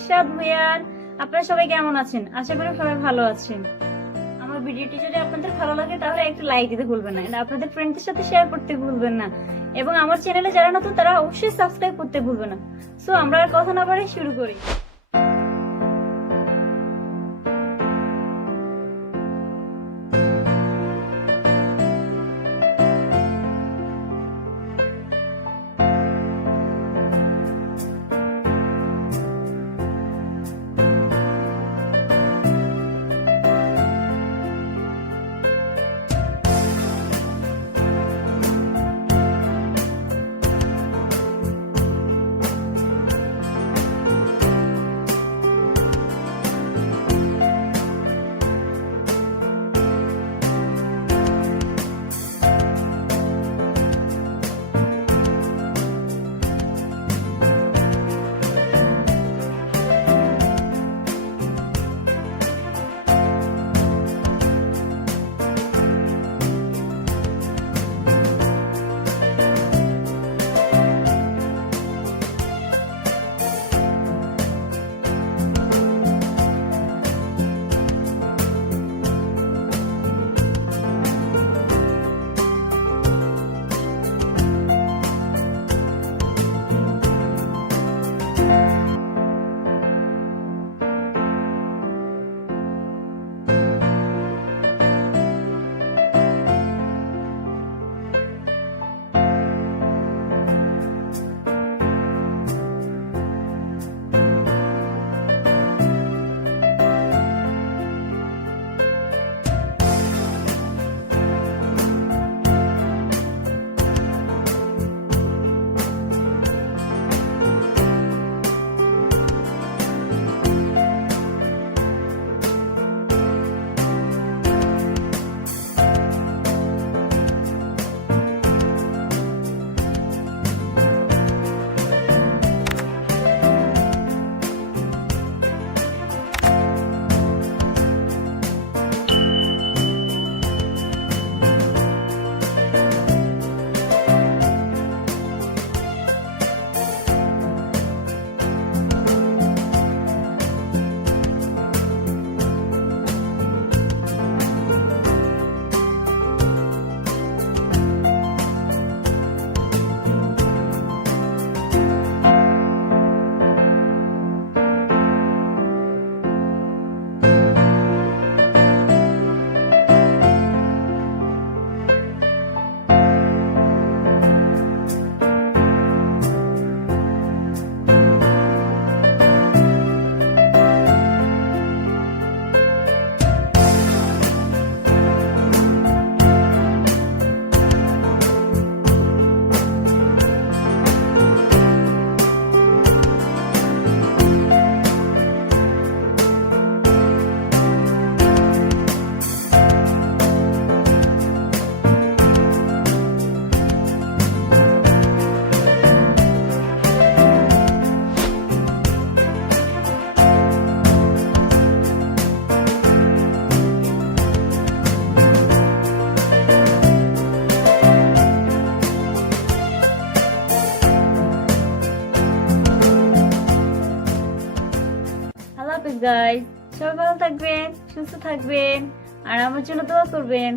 ইশরাত ভুইয়ান। আপনারা সবাই কেমন আছেন? আশা করি সবাই ভালো আছেন। আমার ভিডিওটি যদি আপনাদের ভালো লাগে তাহলে একটু লাইক দিতে ভুলবেন না, আপনাদের ফ্রেন্ডদের সাথে শেয়ার করতে ভুলবেন না, এবং আমার চ্যানেলে যারা নতুন তারা অবশ্যই সাবস্ক্রাইব করতে ভুলবেন না। সো আমরা আর কথা না বাড়িয়ে শুরু করি। আল্লাহ হাফেজ গাইস, সবাই ভালো থাকবেন, সুস্থ থাকবেন, আর আমার জন্য দোয়া করবেন।